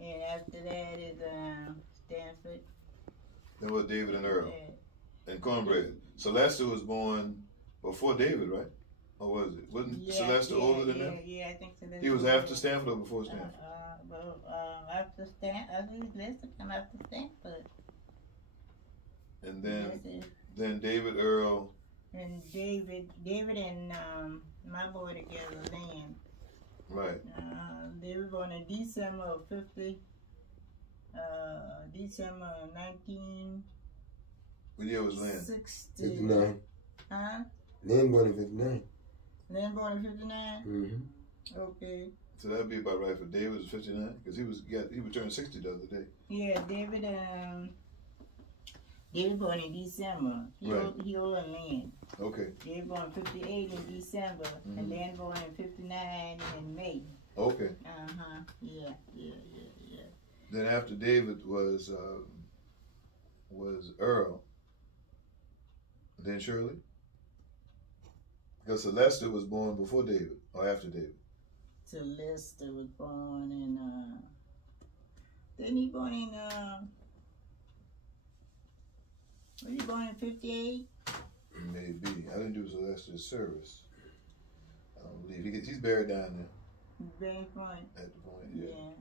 And after that is Stanford. Then was David and Earl. And Cornbread. Celeste was born before David, right? Or was it? Wasn't Celeste older than him? Yeah, I think Celeste. He was after Stanford or before Stanford? After Stanford. I think Celeste come after Stanford. And then David, Earl. And David and my boy together, Lynn. Right. They were born in December of 50. December 19. What year was Lynn? 59. Huh? Lynn born in 59. Lynn born in 59? Mm-hmm. Okay. So that'd be about right for David was 59? Because he was turning 60 the other day. Yeah, David born in December. He older than Lynn. Okay. David born 58 in December, and Lynn born in 59 in May. Okay. Yeah. Then after David was Earl. Then Shirley. Because Celeste was born before David or after David. Celeste was born in then he born in was he born in 58? Maybe. I didn't do Celeste's service. I don't believe he's buried down there. Very fine. At the point, yeah.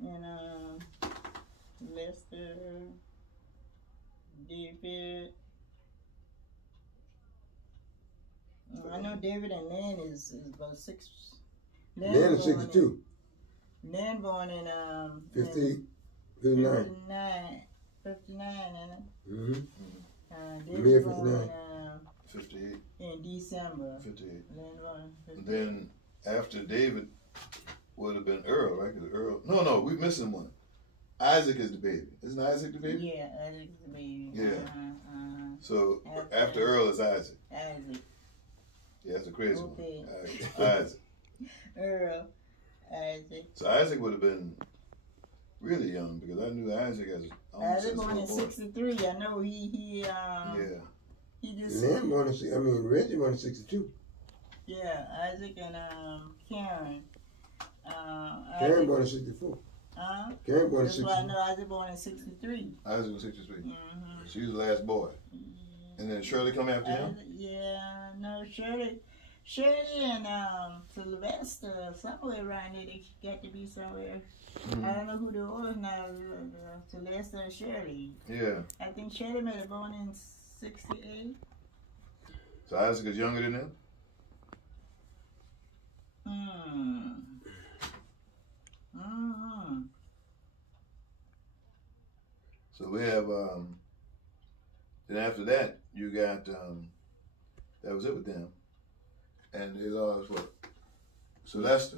And Lester, David. I know David and Lynn is about 6. Lynn is 62. Lynn born in 59. 59, isn't it? Mm-hmm. David born 59. 58. In December. 58. Lynn born 58. And then after David would have been Earl, right? Because Earl. No, we're missing one. Isaac is the baby. Isn't Isaac the baby? Yeah, Isaac is the baby. Yeah. So after Earl is Isaac. Isaac. Yeah, that's a crazy one. Isaac. Earl. Isaac. So Isaac would have been really young because I knew Isaac as Isaac born in 63. I know he he just Lynn born in Reggie born in 62. Yeah, Isaac and Karen. Karen born in 64. Karen born in 63. That's why I know Isaac born in 63. Isaac was 63. She was the last boy. And then Shirley come after him? Yeah, no, Shirley and Sylvester, somewhere around there, they got to be somewhere. I don't know who the oldest now, Sylvester and Shirley. Yeah. I think Shirley may have born in 68. So Isaac is younger than them? So we have, then after that, you got, that was it with them. And they lost what? Celeste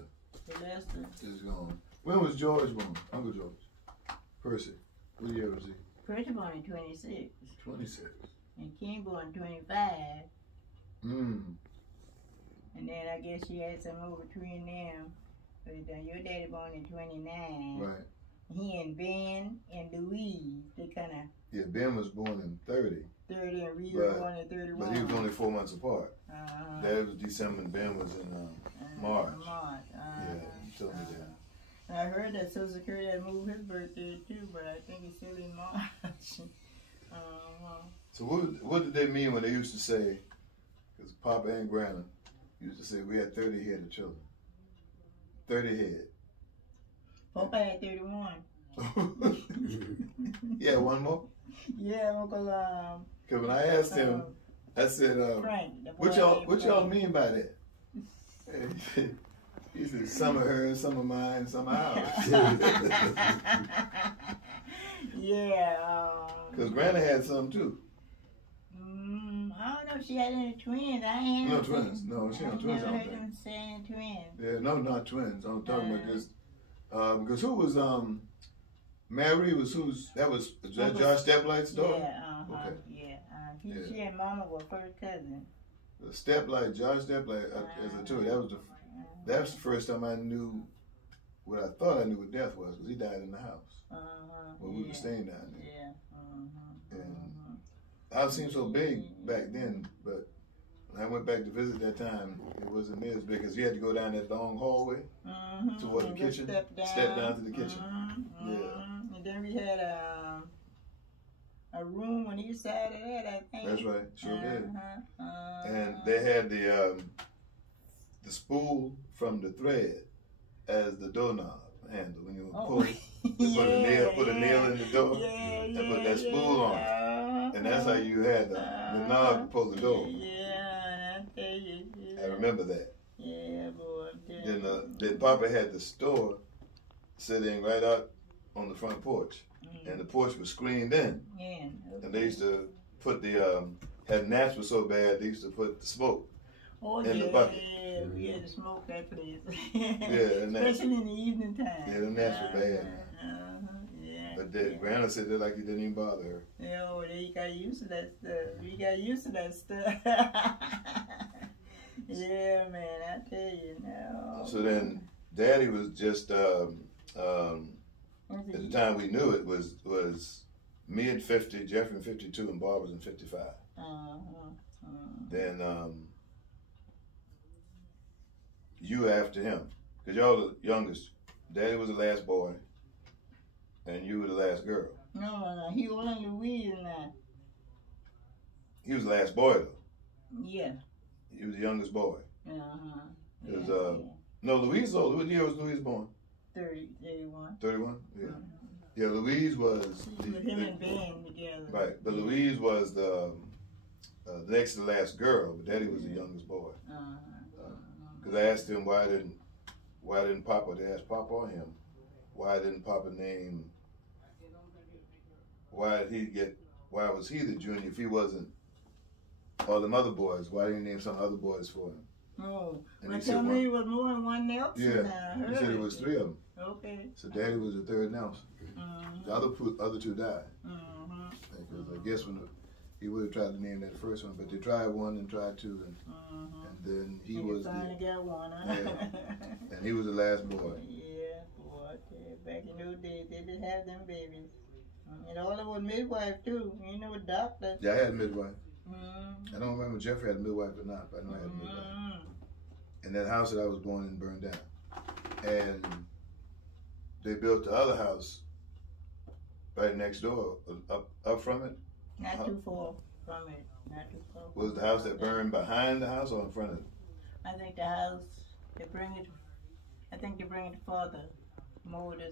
is gone. When was George born? Uncle George? Percy. What year was he? Percy born in 26. 26. And King born 25. And then I guess you had some over between them. But your daddy born in 29. Right. He and Ben and Louise, they kind of... Yeah, Ben was born in 30. 30 and Reed was born in 31. But he was only 4 months apart. That was December and Ben was in March. Yeah, you told me that. And I heard that Social Security had moved his birthday too, but I think it's still in March. So what did they mean when they used to say, because Papa and Grandma used to say we had 30 head of children. 30 head. Papa had 31. Yeah, one more? Yeah, Uncle because when I asked him, I said, Frank, what y'all mean by that? He said, some of hers, some of mine, some of ours. Yeah. Because Granny had some too. I don't know if she had any twins. I ain't No twins. No, she had twins. I never heard them saying twins. Yeah, no, not twins. I'm talking about just because who was Mary was that Josh Steplight's daughter? Yeah. Okay. Yeah. She and Mama were first cousins. The Steplight, Josh Steplight, as I told you, that was the first time I knew what I thought I knew what death was, because he died in the house when we were staying down there. Yeah. And I seemed so big back then, but when I went back to visit that time, it wasn't near as big because you had to go down that long hallway. toward the kitchen. Step down to the kitchen. Yeah. And then we had a room on each side of that, I think. That's right. Sure did. And they had the spool from the thread as the doorknob handle. When you pull it, you put a nail in the door and put that spool on it. And that's how you had the knob to pull the door. Yeah, I tell you. Yeah. I remember that. Yeah, boy. Then Papa had the store sitting right out on the front porch. And the porch was screened in. Yeah. Okay. And they used to put had gnats were so bad, they used to put the smoke in the bucket. Yeah, we had to smoke that place. Especially in the evening time. Yeah, the gnats were bad. Yeah. But Grandma said that like it didn't even bother her. Yeah, well, they got used to that stuff. We got used to that stuff. Yeah, man, I tell you now. So then, Daddy was just at the time we knew it was me at 50, Jeff in 52, and Bob was in 55. Then you after him, because y'all the youngest. Daddy was the last boy, and you were the last girl. No, he was only Louise and I. He was the last boy though. Yeah. He was the youngest boy. Yeah. No, Louise. What year was Louise born? 31. 31. Yeah. Yeah, Louise was. With him and Ben together. Right, but Louise was the next to the last girl, but Daddy was the youngest boy. Because I asked him why didn't Papa? They asked Papa or him, why didn't Papa name? Why was he the junior if he wasn't? All them other boys. Why didn't he name some other boys for him? Oh, but tell me it was more than one Nelson. Yeah, he said it was 3 of them. Okay. So Daddy was the 3rd Nelson. The other 2 died. Because I guess when he would have tried to name that first one, but they tried one and tried 2, and then he was finally got one. And he was the last boy. Yeah, boy. Back in those days, they didn't have them babies. And all of them was midwife too. You know, doctor. Yeah, I had a midwife. I don't remember if Jeffrey had a midwife or not, but I know I had a midwife. And that house that I was born in burned down. And they built the other house right next door, up from it. Not too far from it. Not too far. Was the house that burned behind the house or in front of it? I think the house, they bring it farther.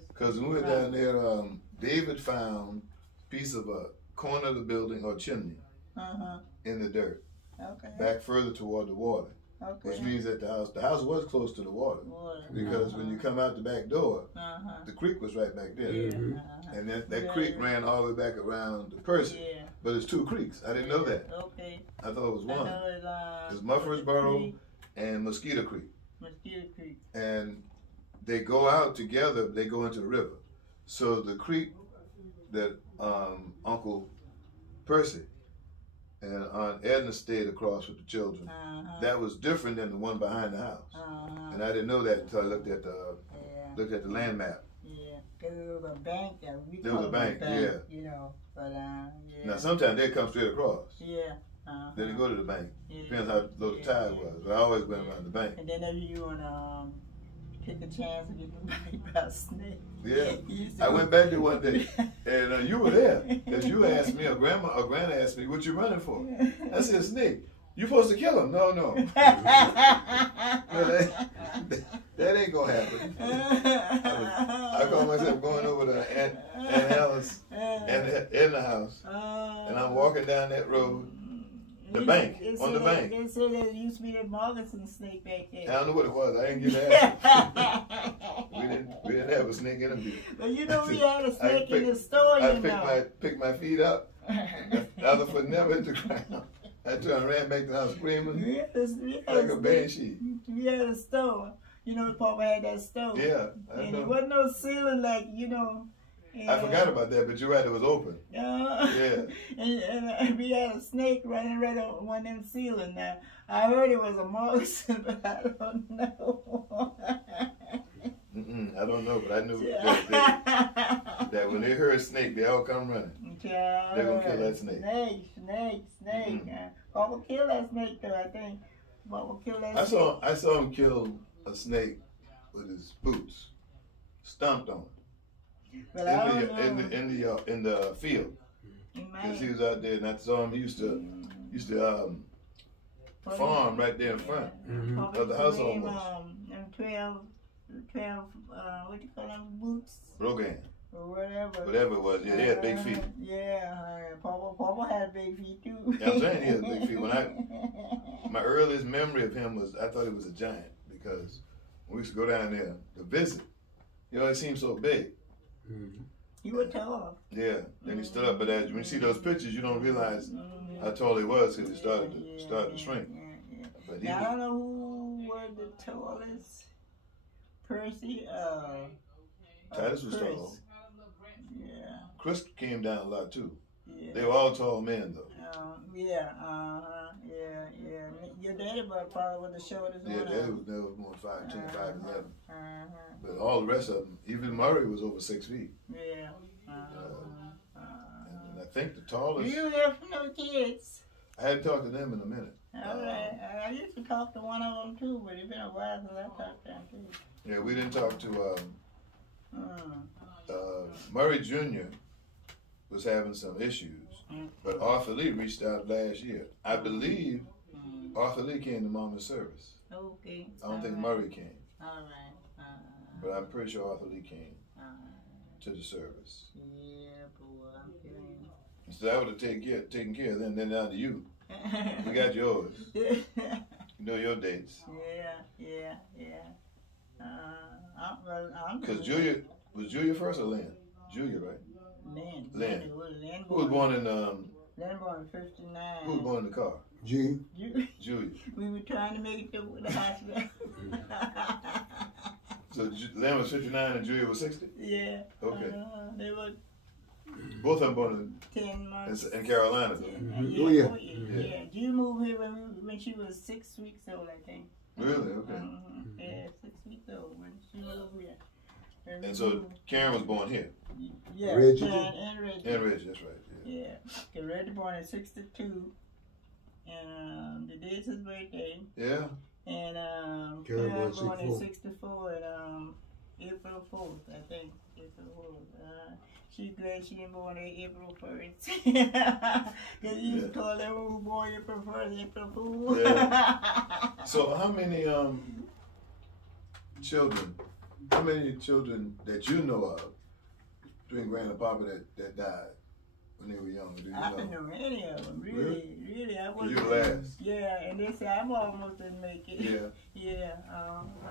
Because when we were down there, David found a piece of a corner of the building or chimney in the dirt. Okay. Back further toward the water. Okay. Which means that the house was close to the water. Because when you come out the back door, the creek was right back there. And that creek ran all the way back around the person. But it's 2 creeks. I didn't know that. Okay. I thought it was one. It's Muffersboro and Mosquito Creek. Mosquito Creek. And they go out together, they go into the river. So the creek that Uncle Percy and Aunt Edna stayed across with the children, that was different than the one behind the house. And I didn't know that until I looked at the land map. Yeah, because there was a bank there. There was a bank, yeah. You know, but yeah. Now sometimes they come straight across. Yeah. Then they go to the bank. Depends how low the tide was. But I always went around the bank. And then if you want to take a chance of getting bit by a snake. Yeah. I went back there one day, and you were there. Because you asked me, or Grandma asked me, what you running for? I said, snake. You supposed to kill him. No. That ain't going to happen. I call myself going over to Aunt Alice in the house. And I'm walking down that road. The bank, on the bank. They said there used to be a moccasin snake back there. I don't know what it was. I didn't get that. we didn't have a snake in them. But you know we had a snake in the store, I picked my feet up. The other foot never hit the ground. I turned and ran back to the house screaming like a banshee. We had a store. You know, Papa had that stove. Yeah, and there wasn't no ceiling like, you know. I forgot about that, but you're right, it was open. Yeah. And we had a snake running right on one of them ceiling. Now, I heard it was a moccasin, but I don't know. I don't know, but I knew that when they heard snake, they all come running. They're going to kill that snake. Snake. Papa killed that snake, though, I think. Papa killed that snake. I saw him kill a snake with his boots, stomped on him But in the field. Because he was out there, and I saw him. He used to farm right there in front of the house almost. 12, what you call them, boots? Rogan. Or whatever. Whatever it was. Yeah, they had big feet. Papa had big feet too. Yeah, I'm saying he had big feet. My earliest memory of him was I thought he was a giant because when we used to go down there to visit, he always seemed so big. He was tall. Yeah, then he stood up, but when you see those pictures, you don't realize how tall he was because he started to shrink. But now, I don't know who was the tallest. Percy. Titus was Chris. tall. Yeah. Chris came down a lot too. Yeah. They were all tall men though. Yeah. Your daddy probably was the shortest one. Yeah, daddy was never more 5'10", 5'11". But all the rest of them, even Murray was over 6 feet. Yeah. And I think the tallest. You have no kids. I hadn't talked to them in a minute. All right. I used to talk to one of them too, but it's been a while since I talked to them too. Yeah, we didn't talk to Murray Jr. was having some issues, but Arthur Lee reached out last year. I believe Arthur Lee came to Mama's service. Okay. I don't think Murray came. All right. But I'm pretty sure Arthur Lee came to the service. Yeah, boy, I'm feeling. So I would have taken care of them. Then down to you. We got yours. You know your dates. Yeah. Because was Julia first or Lynn? Julia, right? Lynn. Who was born in Lynn born in 59. Who was born in the car? Julia. We were trying to make it to the hospital. So Lynn was 59 and Julia was 60? Yeah. Okay. They were both of them born 10 months in Carolina. Yeah. Julia moved here when she was 6 weeks old, I think. Really? Okay. Yeah, 6 weeks old when she moved here. And so Karen was born here? Yeah, Reggie. Karen and Reggie. And Reggie, that's right. Yeah. Reggie born in 62. And the day's his birthday. Yeah. And Karen born in 64. 64 and April 4th, I think. April 4th. She born in April 1st. Because you told them who born April 1st, April Fool. Yeah. So how many children that you know of between Grand and Papa that died when they were young? Do you I know? don't know any of them, really. I wasn't. You last. Yeah, and they say I'm almost didn't make it. Yeah. Yeah.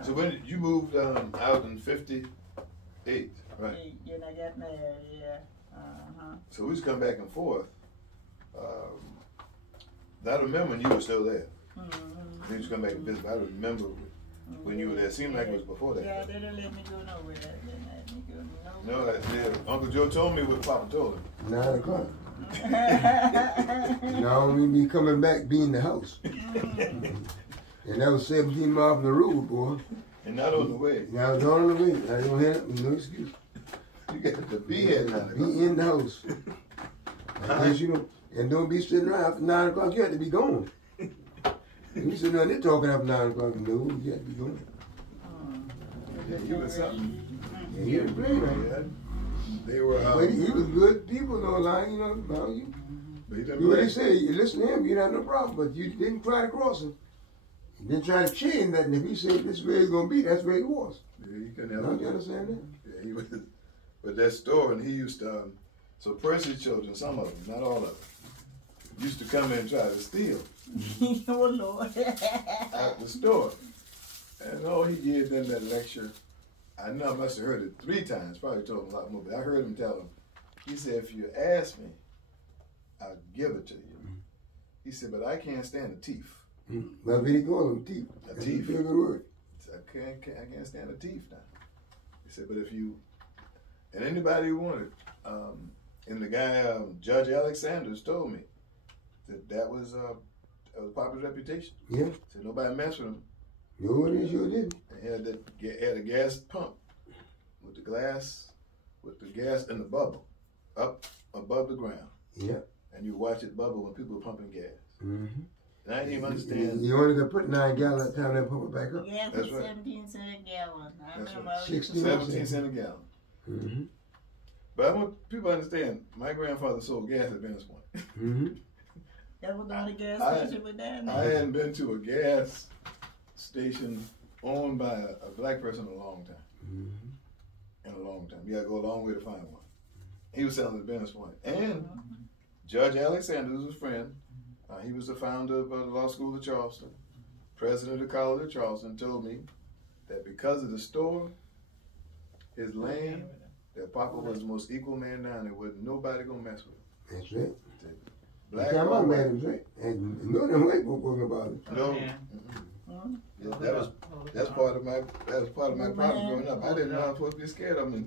So when did you moved out in 58, right? Yeah, and I got married, yeah. So we used to come back and forth. I remember when you were still there. We used to come back and visit. I remember when you were there. It seemed like it was before that. Yeah, they didn't let me go nowhere. They didn't let me go No, nowhere. Uncle Joe told me what Papa told him. 9 o'clock. Now we be coming back, be in the house. And that was 17 miles from the road, boy. And not on the way. Now it's on the way. I don't have no excuse. You got to be at 9 o'clock. Be in the house. Because you know, and don't be sitting around after 9 o'clock. You have to be gone. You sitting around there talking after 9 o'clock. No, you have to be gone. Yeah, you was something. Yeah, he was playing right. Yeah. They were. But he was good people, though, like, you know, about you. But he You what they say, you listen to him, you have no problem, but you didn't try to cross him. You didn't try to change nothing. If he said this way it's going to be, that's where he was. Yeah, you couldn't help Don't it. you understand that? Yeah, he was. But that store, and he used to. So Percy's children, some of them, not all of them, used to come in and try to steal Oh, Lord. out the store. And all he gave them that lecture. I know I must have heard it 3 times, probably told him a lot more, but I heard him tell him, he said, if you ask me, I'll give it to you. He said, but I can't stand a thief. That's what he called him, thief. A thief. That's a good word. I can't stand a thief now. He said, but if you, and anybody who wanted, and the guy, Judge Alex Sanders told me that was Papa's reputation. Yeah. Said nobody messed with him. No, it sure didn't. And he had a gas pump with the gas and the bubble up above the ground. Yeah. And you watch it bubble when people are pumping gas. Mm-hmm. And I didn't even understand. You only could put 9 gallons at a time and pump it back up? Yeah, That's for right. 17 cents a gallon. I That's remember. right. 17 cents a gallon. Mm-hmm. But I want people to understand, my grandfather sold gas at Venice Point. Mm-hmm. That was on the gas station with that. I hadn't been to a gas station owned by a black person in a long time. Mm-hmm. In a long time. You gotta go a long way to find one. He was selling at Venice Point. And Judge Alexander was his friend. He was the founder of the Law School of Charleston. President of the College of Charleston told me that because of the store, his land, that Papa was the most equal man down there. Wasn't nobody gonna mess with him. That's right. Black Time or I met white. him, right? And none of them white folk talking about it. No. Hmm? Yeah, that's part of my problem growing up. I didn't know I was supposed to be scared of them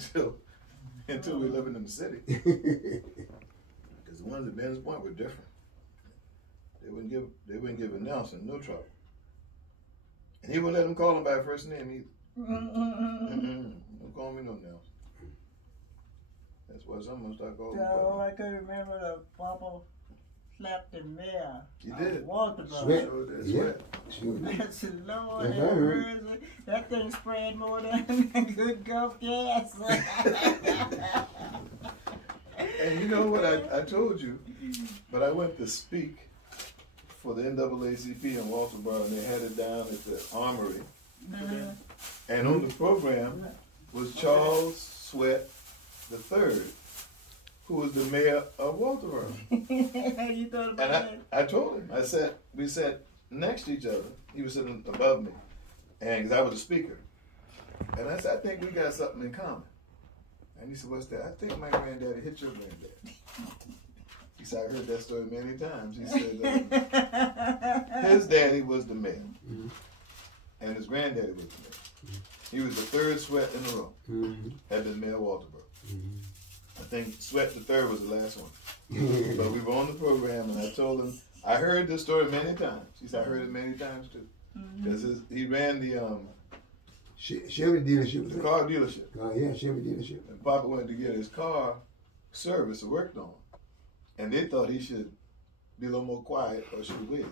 until we were living in the city. Because the ones at Venice Point were different. They wouldn't give a Nelson no trouble. And he wouldn't let them call him by first name either. Don't call me no Nelson. That's why someone start calling me. So I can remember the Papa slapped the mayor. He did. Walter Sweat. Sure did, Yeah. sweat. Sure did. That's the Lord. Yes, I heard. That thing sprayed more than good Gulf gas. And you know what I told you, but I went to speak for the NAACP in Walterboro, and they had it down at the Armory. And on the program was Charles Sweat III, who was the mayor of Walterboro. You thought about And I told him, we sat next to each other. He was sitting above me, and because I was the speaker. And I said, I think we got something in common. And he said, what's that? I think my granddaddy hit your granddad. He said, I heard that story many times. He said, his daddy was the mayor, and his granddaddy was the mayor. He was the third Sweat in a row, had been mayor of Walterboro. I think Sweat the third was the last one. But we were on the program, and I told him, I heard this story many times. He said, I heard it many times too. Because he ran the Chevy dealership. the car dealership. Oh, yeah, Chevy dealership. And Papa went to get his car serviced or worked on. And they thought he should be a little more quiet or should wait.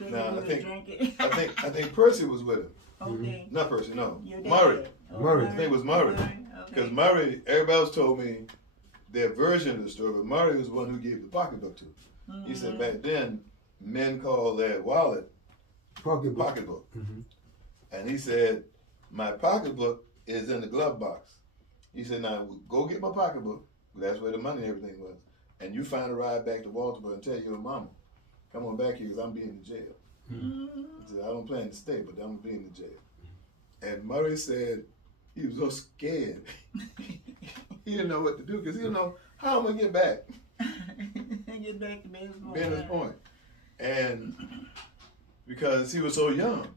Now, I think Percy was with him. Okay. Not Percy, no. Your dad. Murray. Oh, Murray. I think it was Murray. Because Murray, everybody else told me their version of the story, but Murray was the one who gave the pocketbook to him. He said back then, men called their wallet pocketbook. And he said, my pocketbook is in the glove box. He said, now go get my pocketbook. That's where the money and everything was. And you find a ride back to Baltimore and tell your mama, come on back here because I'm being in jail. He said, I don't plan to stay, but I'm going to be in the jail. And Murray said he was so scared. He didn't know what to do because he didn't know how I'm going to get back. Get back to Business Point. And because he was so young.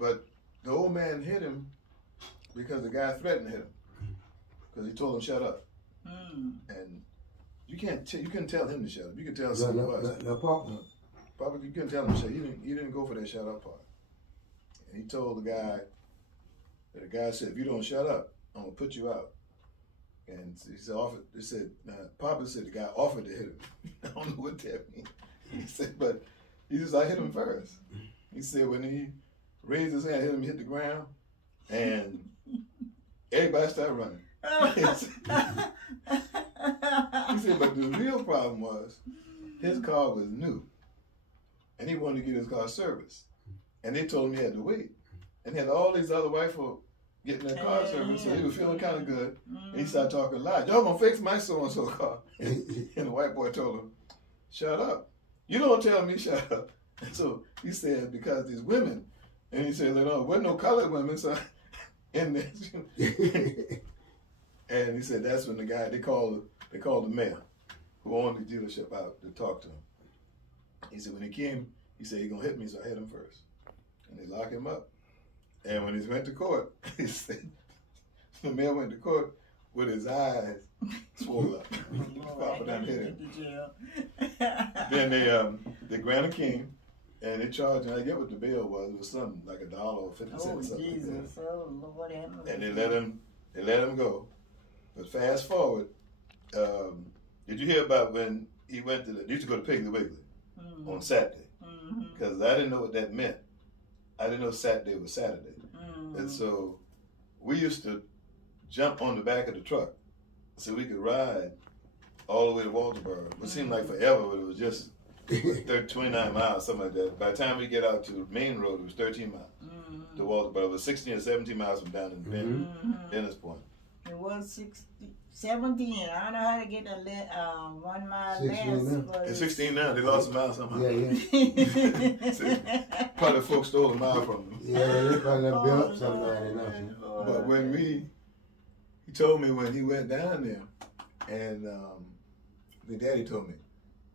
But the old man hit him because the guy threatened to hit him. Because he told him shut up. And you couldn't tell him to shut up. You could tell some of us. Papa, you couldn't tell him to shut up. He didn't go for that shut up part. And he told the guy, the guy said, if you don't shut up, I'm going to put you out. And he said, Papa said the guy offered to hit him. I don't know what that means. He said, but he says, I hit him first. He said, when he raised his hand, hit the ground, and everybody started running. He said, but the real problem was his car was new, and he wanted to get his car serviced. And they told him he had to wait. And he had all these other white folk getting their car serviced, so he was feeling kind of good. And he started talking loud. Y'all gonna fix my so-and-so car. And the white boy told him, shut up. You don't tell me shut up. And so he said, because these women, and he said, there weren't no colored women, so in this. And he said, that's when the guy, they called the mayor who owned the dealership out to talk to him. He said, when he came, he said, he's gonna hit me, so I hit him first. And they locked him up. And when he went to court, he said, the mayor went to court with his eyes swollen up. Papa done hit him. Then they granted King, and they charged him, I get what the bill was. It was something like $1 or 50 cents. Oh, something Jesus. like that. Oh, Lord, And they let him go. But fast forward, did you hear about when he went to he used to go to Piggly Wiggly on Saturday? because I didn't know what that meant. I didn't know Saturday was Saturday. And so we used to jump on the back of the truck so we could ride all the way to Walterboro. It seemed like forever, but it was just 29 miles, something like that. By the time we get out to the main road, it was 13 miles to Walterboro. It was 16 or 17 miles from down in Dennis Point. It was 17. I don't know how to get a 1 mile 16 less. It's 16 now. They lost a mile somehow. Yeah. Probably folks stole a mile from them. Yeah, they probably built up somebody now. But when he told me when he went down there, and the daddy told me,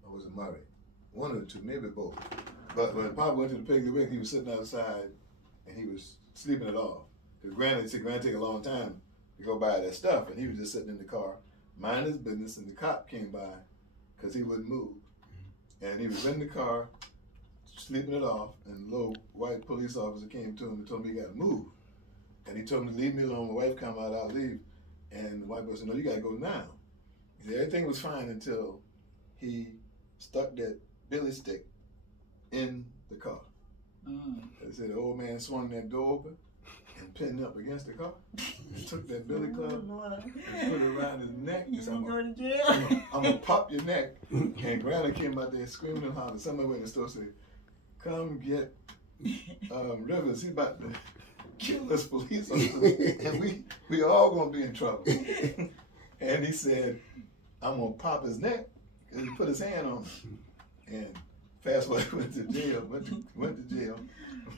I was a Murray. One or two, maybe both. But when Papa went to the Piggly Wick, he was sitting outside and he was sleeping it off. Because Granny take a long time to go buy that stuff, and he was just sitting in the car, minding his business, and the cop came by because he wouldn't move. And he was in the car, sleeping it off, and a little white police officer came to him and told him he got to move. And he told him to leave me alone. My wife come out, I'll leave. And the white boy said, no, you got to go now. He said, everything was fine until he stuck that billy stick in the car. They said the old man swung that door open and pinned up against the car and took that billy club and put it around his neck. You said, go to jail? I'm going to pop your neck. And Granny came out there screaming and hollering. Somebody went in the store and said, come get Rivers. He's about to kill us police officers. And we all going to be in trouble. And he said, I'm going to pop his neck. And he put his hand on him. And fast forward, went to jail. Went to jail.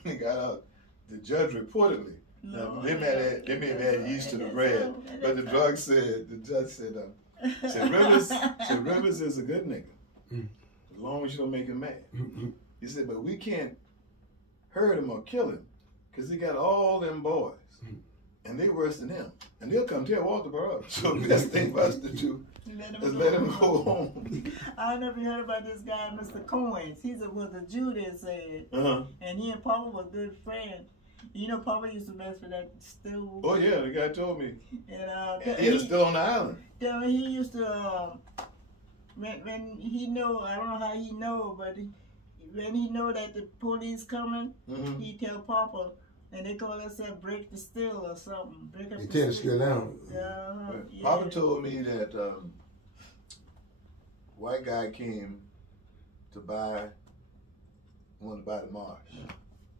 When he got out, the judge reportedly, they may have had yeast to the bread, but the judge said Rivers is a good nigga, as long as you don't make him mad. He said, but we can't hurt him or kill him, because he got all them boys, and they worse than him, and they'll come tear Walterboro up. So the best thing for us to do is let him go home. I never heard about this guy, Mr. Coins. He was a Jew that said, and he and Papa were good friends. You know, Papa used to mess with that stove. Oh yeah, the guy told me. And he was still on the island. Yeah, he used to when he know, I don't know how he know, but when he know that the police coming, he tell Papa, and they call themselves break the still or something. Break up They the tell the still down. Yeah. Papa told me that white guy came to wanted to buy the marsh.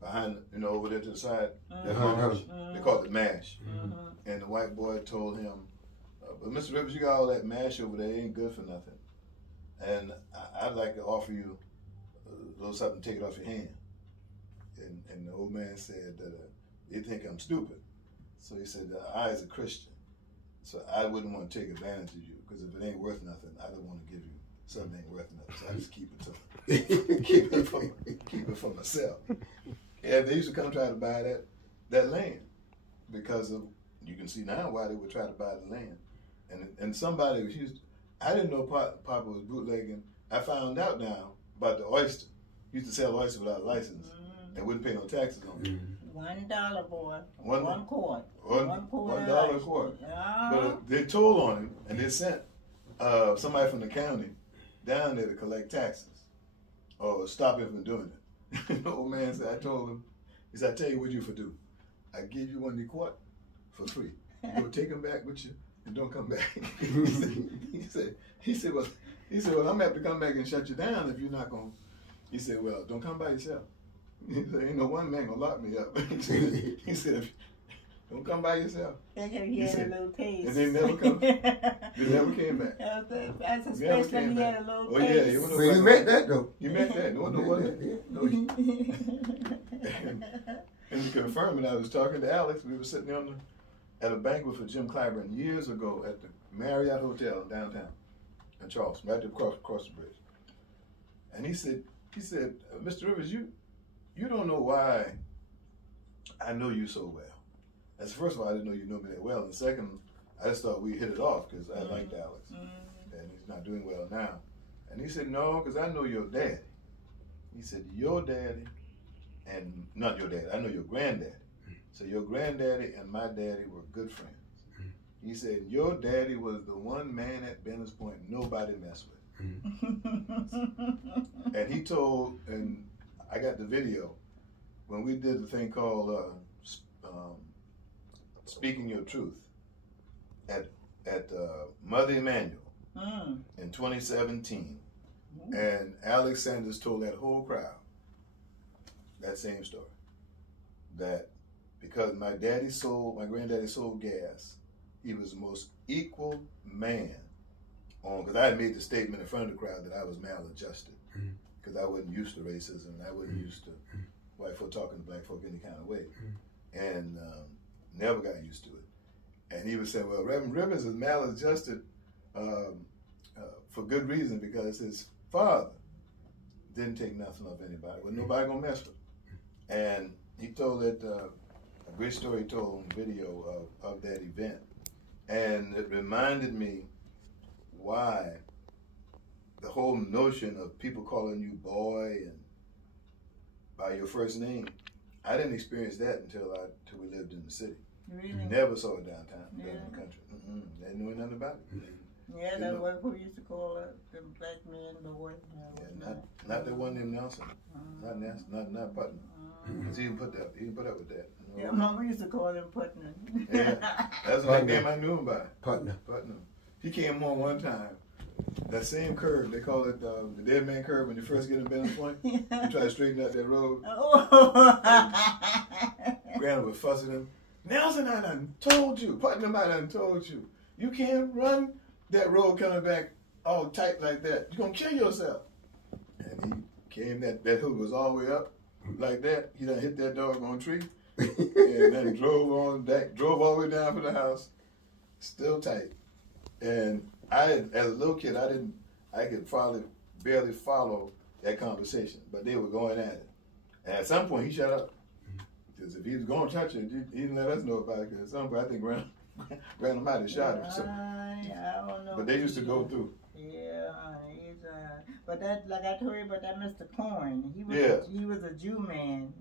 Behind, over there to the side, that marsh, they call it mash. And the white boy told him, but Mr. Rivers, you got all that mash over there, it ain't good for nothing. And I'd like to offer you a little something to take it off your hand. And the old man said that they think I'm stupid. So he said, I as a Christian, so I wouldn't want to take advantage of you, because if it ain't worth nothing, I don't want to give you something that ain't worth nothing. So I just keep it for myself. And they used to come try to buy that land, because of, you can see now why they would try to buy the land. And somebody I didn't know Papa was bootlegging. I found out now about the oyster. He used to sell oyster without a license and wouldn't pay no taxes on it. $1, boy. One quart. $1 a quart. But they told on him, and they sent somebody from the county down there to collect taxes or stop him from doing it. The old man said, I told him, he said, I tell you what you for do. I give you one of the quart for free. You go take them back with you and don't come back. He said, well, I'm gonna have to come back and shut you down if you're not gonna. He said, well, don't come by yourself. He said, ain't no one man gonna lock me up. He said, don't come by yourself. He had a little taste. And they never come. They never came back. That's especially he had a little taste. Oh yeah, Well, you met that though. You met that. No, and to confirm it, I was talking to Alex. We were sitting at a banquet for Jim Clyburn years ago at the Marriott Hotel in downtown in Charleston, right across the bridge. And he said, Mr. Rivers, you don't know why I know you so well. That's first of all, I didn't know you know me that well. And second, I just thought we hit it off because I liked Alex. And he's not doing well now. And he said, no, because I know your daddy. He said, your daddy, and not your daddy, I know your granddaddy. So your granddaddy and my daddy were good friends. He said, your daddy was the one man at Bennett's Point nobody messed with. And he told, and I got the video when we did the thing called Speaking Your Truth at Mother Emanuel in 2017. And Alex Sanders told that whole crowd that same story. That because my granddaddy sold gas, he was the most equal man on, because I had made the statement in front of the crowd that I was maladjusted, because I wasn't used to racism, and I wasn't used to white folk talking to black folk any kind of way, and never got used to it. And he was saying, well, Reverend Rivers is maladjusted for good reason, because his father didn't take nothing off anybody. Well, nobody gonna mess with him. And he told that a great story he told on video of that event, and it reminded me why the whole notion of people calling you boy and by your first name, I didn't experience that until we lived in the city. Really? Never saw it downtown in the country. They knew nothing about it. Yeah, that's what we used to call it, the black man boy. Yeah, not the one named Nelson. Not Putnam. Because he didn't put up with that. You know? Yeah, Mama used to call him Putnam. Yeah, that's the nickname I knew him by. Putnam. He came home one time. That same curve, they call it the dead man curve when you first get in Bennett's Point. You try to straighten out that road. Grandma was fussing him. Nelson, I done told you. Putnam, I done told you. You can't run that road coming back all tight like that. You're going to kill yourself. And he came, that hood was all the way up like that. He done hit that doggone tree. And then drove all the way down for the house. Still tight. And as a little kid, I could barely follow that conversation, but they were going at it. And at some point, he shut up. Because if he was going to touch it, he didn't let us know about it. Because at some point, I think Grandma might have shot him. So. I don't know. But they used to go through. Yeah, but that, like I told you about that Mr. Coyne, he was a Jew man.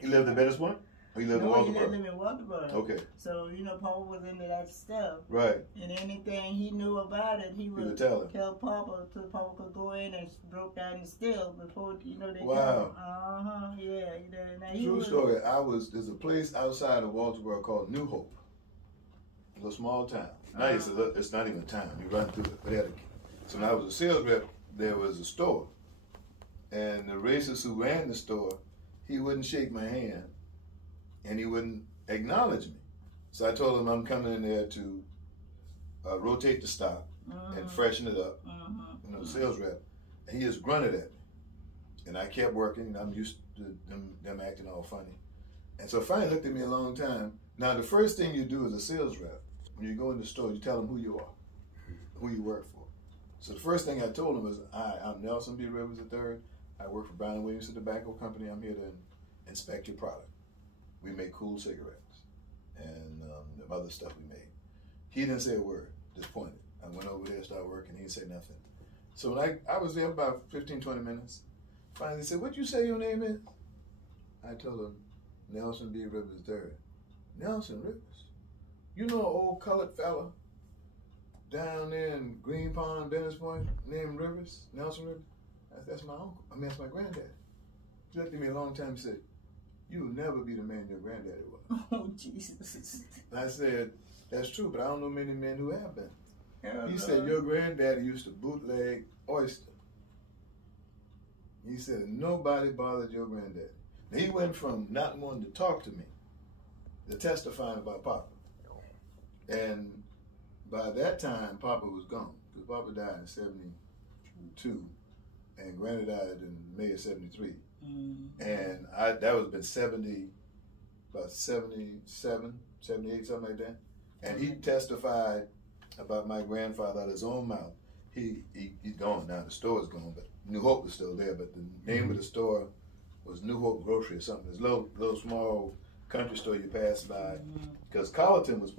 He lived in Bennett's Point? Or he lived in Walterboro? He lived in Walterboro. Okay. So, Papa was into that stuff. Right. And anything he knew about it, he would tell Papa, so Papa could go in and broke down and steal before, they wow. Yeah. Now, true story. There's a place outside of Walterboro called New Hope. A little small town. Now it's not even a town. You run through it. So when I was a sales rep, there was a store. And the racist who ran the store, he wouldn't shake my hand. And he wouldn't acknowledge me. So I told him I'm coming in there to rotate the stock and freshen it up, sales rep. And he just grunted at me. And I kept working, and I'm used to them acting all funny. And so finally looked at me a long time. Now the first thing you do as a sales rep, when you go in the store, you tell them who you are, who you work for. So the first thing I told him was, I'm Nelson B. Rivers III. I work for Brown & Williamson Tobacco Company. I'm here to inspect your product. We make cool cigarettes and the other stuff we made. He didn't say a word, just pointed. I went over there, started working, he didn't say nothing. So when I was there about 15, 20 minutes, finally he said, "What you say your name is?" I told him, Nelson B. Rivers III. Nelson Rivers? You know an old colored fella down there in Green Pond, Bennett's Point, named Rivers, Nelson Rivers? That's my uncle. That's my granddad. He looked at me a long time and said, "You'll never be the man your granddaddy was." Oh, Jesus. And I said, "That's true, but I don't know many men who have been." He said, "Your granddaddy used to bootleg oyster." He said, "Nobody bothered your granddaddy." Now, he went from not wanting to talk to me to testifying about Papa. And by that time, Papa was gone. Because Papa died in 72, and Granny died in May of 73. And that was been about 77, 78, something like that. And he testified about my grandfather out of his own mouth. He's gone now. The store is gone, but New Hope is still there. But the name of the store was New Hope Grocery or something. It's a little small country store you pass by. Because Colleton was